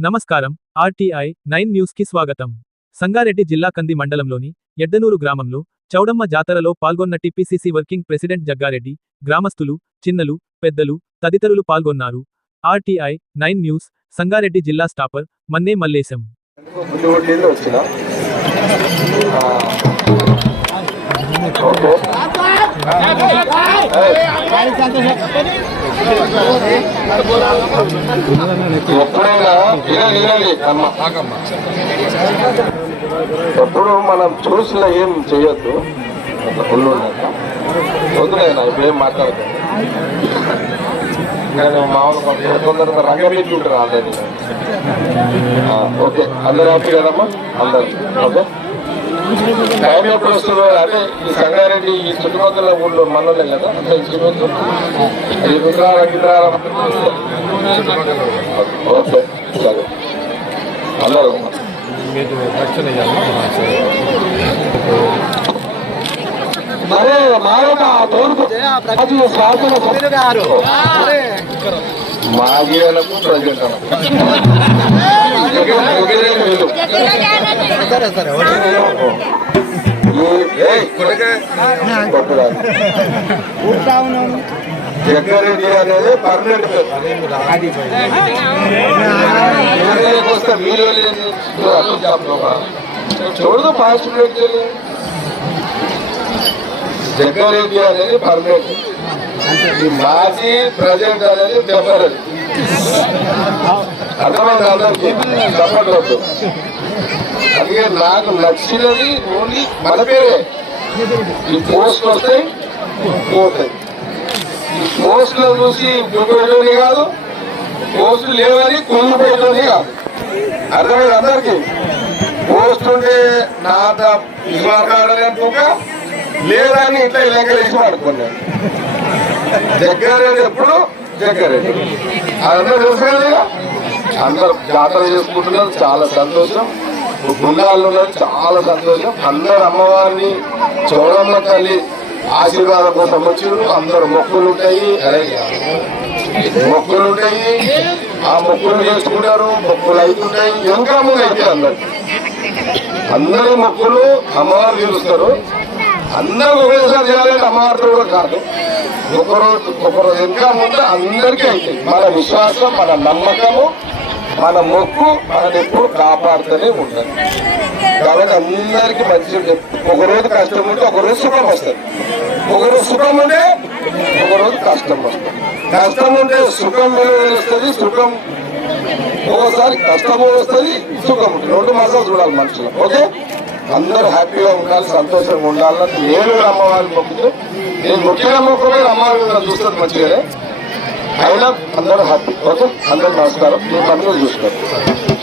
నమస్కారం RTI nine న్యూస్కి స్వాగతం సంగారెడ్డి జిల్లా కంది మండలంలోని ఎడ్డనూరు గ్రామంలో చౌడమ్మ జాతరలో పాల్గొన్న టిపిసిసి వర్కింగ్ ప్రెసిడెంట్ జగ్గారెడ్డి గ్రామస్తులు చిన్నలు పెద్దలు తదితరులు పాల్గొన్నారు ఆర్టీఐ నైన్ న్యూస్ సంగారెడ్డి జిల్లా స్టాపర్ మన్నే మల్లేశం పుట్టిన ఎప్పుడు మనం చూసిన ఏం చేయొద్దు. ఒళ్ళు వద్దులేనా ఇప్పుడు ఏం మాట్లాడతాను నేను మామూలుగా కొందరు రంగపెట్టి ఉంటారు ఆల్రెడీ. ఓకే. అందరూ హ్యాపీ కదమ్మా? అందరు. ఓకే. అంటే ఈ సంగారెడ్డి ఈ చుట్టుపక్కల ఊళ్ళో మనోళ్ళే కదా అంటే ఈ రుద్రాల గిద్రాల ఓకే సరే అందరూ మరే మారట తోడుకు రాజు శాసన మాగీలకు ప్రజెంట్ జగ్గారెడ్డి అనేది పర్మనెంట్ వస్తే మీరు చూడదు ఫాస్ట్ జగ్గారెడ్డి అనేది పర్మనెంట్. ఈ మాజీ ప్రజెంట్ అనేది టెంపరీ అర్థమైంది అందరికి చెప్పట్లేదు అందుకే నాకు నచ్చినది ఓన్లీ మన పేరే. ఈ పోస్ట్ వస్తాయి పోతాయి. ఈ పోస్టులు చూసి చూపెట్టని కాదు పోస్టులు లేవని కుళ్ళిపోయేటని కాదు. అర్థమైంది అందరికి? పోస్ట్ ఉంటే నా ఇవ్వకాడని అనుకోక లేదని ఇట్లా లెక్కలేసి వాడుకున్నాను జగ్గారెడ్డి ఎప్పుడు? జగ్గారెడ్డి అదంతా తెలుసు కదా? అందరు జాతర చేసుకుంటున్నారు చాలా సంతోషం. గుండాలలో చాలా సంతోషం. అందరు అమ్మవారిని చౌడమ్మ తల్లి ఆశీర్వాదం కోసం వచ్చారు అందరు మొక్కులు ఉంటాయి. అరే మొక్కులు ఉంటాయి. ఆ మొక్కులు చేసుకుంటారు. మొక్కులు అవుతుంటాయి. ఇంకా ముందు అయితే అందరు. అందరి మొక్కులు అమ్మవారు తీరుస్తారు. అందరూ ఒకేసారి చేయాలంటే అమ్మవారితో కూడా కాదు. ఒకరోజు ఒకరోజు ఇంకా ఉంటే అందరికీ అవుతాయి. మన విశ్వాసం మన నమ్మకము మన మొక్కు మనం ఎప్పుడు కాపాడుతూనే ఉంటుంది కాబట్టి అందరికీ మంచి ఒకరోజు కష్టం ఉంటే ఒకరోజు సుఖం వస్తుంది. ఒకరోజు సుఖం ఉంటే ఒకరోజు కష్టం వస్తుంది. కష్టం ఉంటే సుఖం విలువ వస్తుంది సుఖం ఒకసారి కష్టము వస్తుంది సుఖం ఉంటుంది. రెండు మాసాలు చూడాలి మనుషులు. ఓకే? అందరూ హ్యాపీగా ఉండాలి సంతోషంగా ఉండాలని నేను అమ్మవారిని మొక్కుతూ నేను ముఖ్యంగా మొక్కలేదు అమ్మవారిని చూస్తాను మంచిగానే. మంచిగానే అయినా అందరూ హ్యాపీ. ఓకే? అందరూ నమస్కారం. మీ పనులు చూసుకోండి.